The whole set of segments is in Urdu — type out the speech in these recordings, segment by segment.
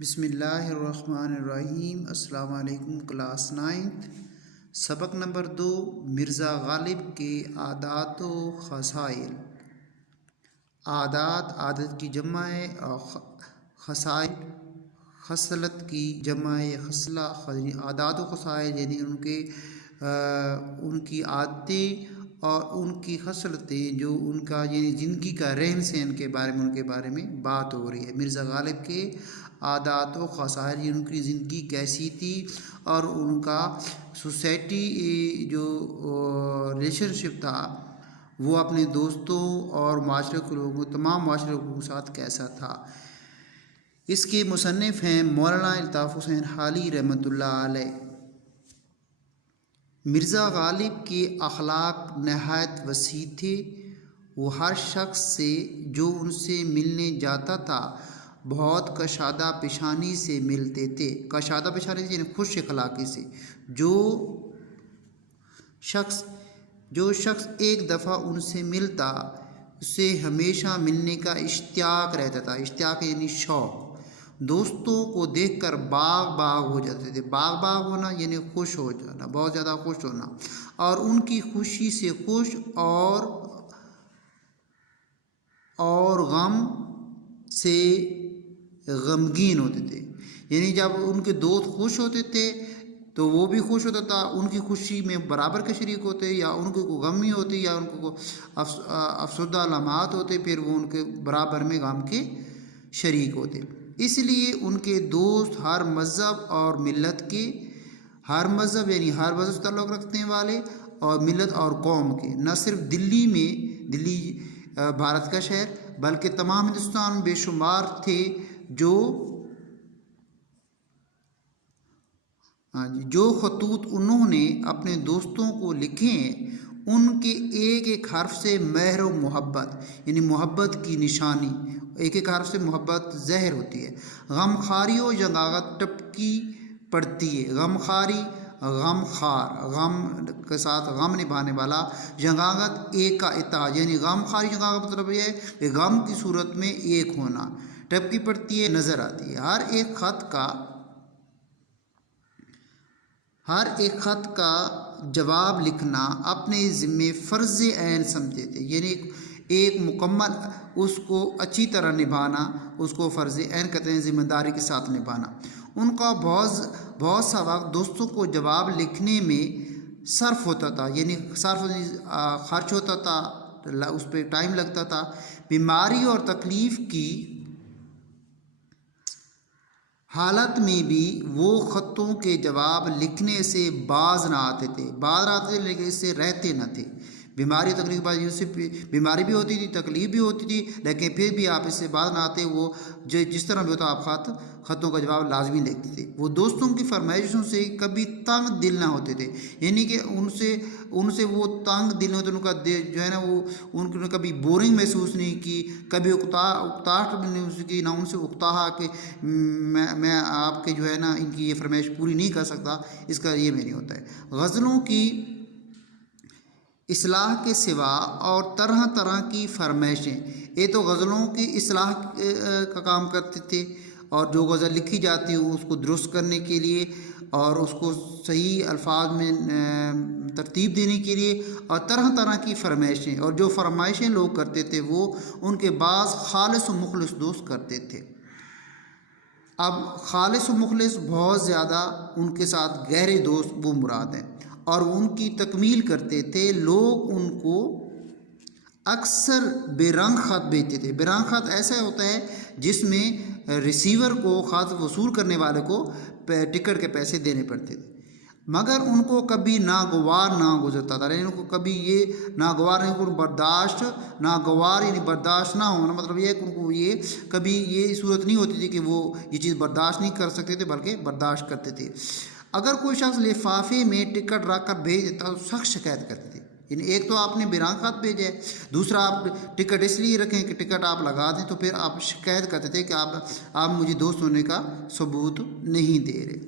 بسم اللہ الرحمن الرحیم۔ السلام علیکم کلاس 9 سبق نمبر 2 مرزا غالب کے عادات و خصائل۔ عادت کی جمع ہے اور خصائل خصلت کی جمع ہے خصلہ۔ عادات و خصائل یعنی ان کی عادتیں اور ان کی خصلتیں جو ان کا یعنی زندگی کا رہن سہن کے بارے میں بات ہو رہی ہے۔ مرزا غالب کے عادات و خصائل ان کی زندگی کیسی تھی اور ان کا سوسائٹی جو ریلیشن شپ تھا وہ اپنے دوستوں اور معاشرے کے لوگوں تمام معاشرے کے ساتھ کیسا تھا۔ اس کے مصنف ہیں مولانا الطاف حسین حالی رحمۃ اللہ علیہ۔ مرزا غالب کے اخلاق نہایت وسیع تھے۔ وہ ہر شخص سے جو ان سے ملنے جاتا تھا بہت کشادہ پیشانی سے ملتے تھے۔ کشادہ پیشانی سے یعنی خوش اخلاقی سے۔ جو شخص ایک دفعہ ان سے ملتا اسے ہمیشہ ملنے کا اشتیاق رہتا تھا۔ اشتیاق یعنی شوق۔ دوستوں کو دیکھ کر باغ ہو جاتے تھے۔ باغ ہونا یعنی خوش ہو جانا، بہت زیادہ خوش ہونا، اور ان کی خوشی سے خوش اور غم سے غمگین ہوتے تھے۔ یعنی جب ان کے دوست خوش ہوتے تھے تو وہ بھی خوش ہوتا تھا، ان کی خوشی میں برابر کے شریک ہوتے، یا ان کو کوئی غم ہی ہوتی یا ان کو افسردہ لمحات ہوتے پھر وہ ان کے برابر میں غم کے شریک ہوتے۔ اس لیے ان کے دوست ہر مذہب اور ملت کے، ہر مذہب یعنی ہر مذہب سے تعلق رکھنے والے اور ملت اور قوم کے، نہ صرف دلی بھارت کا شہر بلکہ تمام ہندوستان میں بے شمار تھے جو خطوط انہوں نے اپنے دوستوں کو لکھے ہیں ان کے ایک ایک حرف سے مہر و محبت یعنی محبت کی نشانی، ایک ایک حرف سے محبت ظاہر ہوتی ہے۔ غمخواری و یگانت ٹپکی پڑتی ہے۔ غمخواری غمخوار، غم کے ساتھ غم نبھانے والا، یگانت ایک کا اتحاد یعنی غمخواری یگانت مطلب یہ ہے کہ غم کی صورت میں ایک ہونا، ٹپکی پڑتی ہے نظر آتی ہے۔ ہر ایک خط کا جواب لکھنا اپنے ذمے فرض عین سمجھتے تھے، یعنی ایک مکمل اس کو اچھی طرح نبھانا، اس کو فرض عین کہتے ہیں، ذمہ داری کے ساتھ نبھانا۔ ان کا بہت سا وقت دوستوں کو جواب لکھنے میں صرف ہوتا تھا، یعنی خرچ ہوتا تھا، اس پہ ٹائم لگتا تھا۔ بیماری اور تکلیف کی حالت میں بھی وہ خطوں کے جواب لکھنے سے باز نہ آتے تھے، لیکن اس سے رہتے نہ تھے۔ بیماری اور تکلیف کے بعد بیماری بھی ہوتی تھی، تکلیف بھی ہوتی تھی، لیکن پھر بھی آپ اس سے باز نہ آتے۔ وہ جس طرح بھی ہوتا آپ خطوں کا جواب لازمی لکھتے تھے۔ وہ دوستوں کی فرمائشوں سے کبھی تنگ دل نہ ہوتے تھے، یعنی کہ ان سے وہ تنگ دل نہیں ہوتے، ان کا جو ہے نا وہ ان نے کبھی بورنگ محسوس نہیں کی، کبھی اکتاہٹ نہیں محسوس کی، نہ ان سے اکتاہا کہ میں آپ کے جو ہے نا ان کی یہ فرمائش پوری نہیں کر سکتا، اس کا یہ میں نہیں ہوتا ہے۔ غزلوں کی اصلاح کے سوا اور طرح طرح کی فرمائشیں، یہ تو غزلوں کی اصلاح کا کام کرتے تھے، اور جو غزل لکھی جاتی ہے اس کو درست کرنے کے لیے اور اس کو صحیح الفاظ میں ترتیب دینے کے لیے، اور طرح طرح کی فرمائشیں، اور جو فرمائشیں لوگ کرتے تھے وہ ان کے بعض خالص و مخلص دوست کرتے تھے۔ اب خالص و مخلص بہت زیادہ ان کے ساتھ گہرے دوست وہ مراد ہیں، اور ان کی تکمیل کرتے تھے۔ لوگ ان کو اکثر بے رنگ خط بھیجتے تھے۔ بے رنگ خط ایسا ہوتا ہے جس میں ریسیور کو، خط وصول کرنے والے کو ٹکٹ کے پیسے دینے پڑتے تھے، مگر ان کو کبھی ناگوار نہ گزرتا تھا، یعنی ان کو کبھی یہ ناگوار نہیں، ناگوار یعنی برداشت نہ ہونا، مطلب یہ ہے کہ ان کو یہ کبھی یہ صورت نہیں ہوتی تھی کہ وہ یہ چیز برداشت نہیں کر سکتے تھے، بلکہ برداشت کرتے تھے۔ اگر کوئی شخص لفافے میں ٹکٹ رکھ کر بھیج دیتا تو سخت شکایت کرتے تھے، یعنی ایک تو آپ نے بے رنگ خط بھیجا ہے، دوسرا آپ ٹکٹ اس لیے رکھیں کہ ٹکٹ آپ لگا دیں، تو پھر آپ شکایت کرتے تھے کہ آپ مجھے دوست ہونے کا ثبوت نہیں دے رہے۔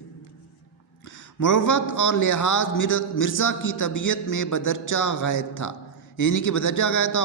مروت اور لحاظ مرزا کی طبیعت میں بدرجہ غائب تھا، یعنی کہ بدرجہ غائب تھا،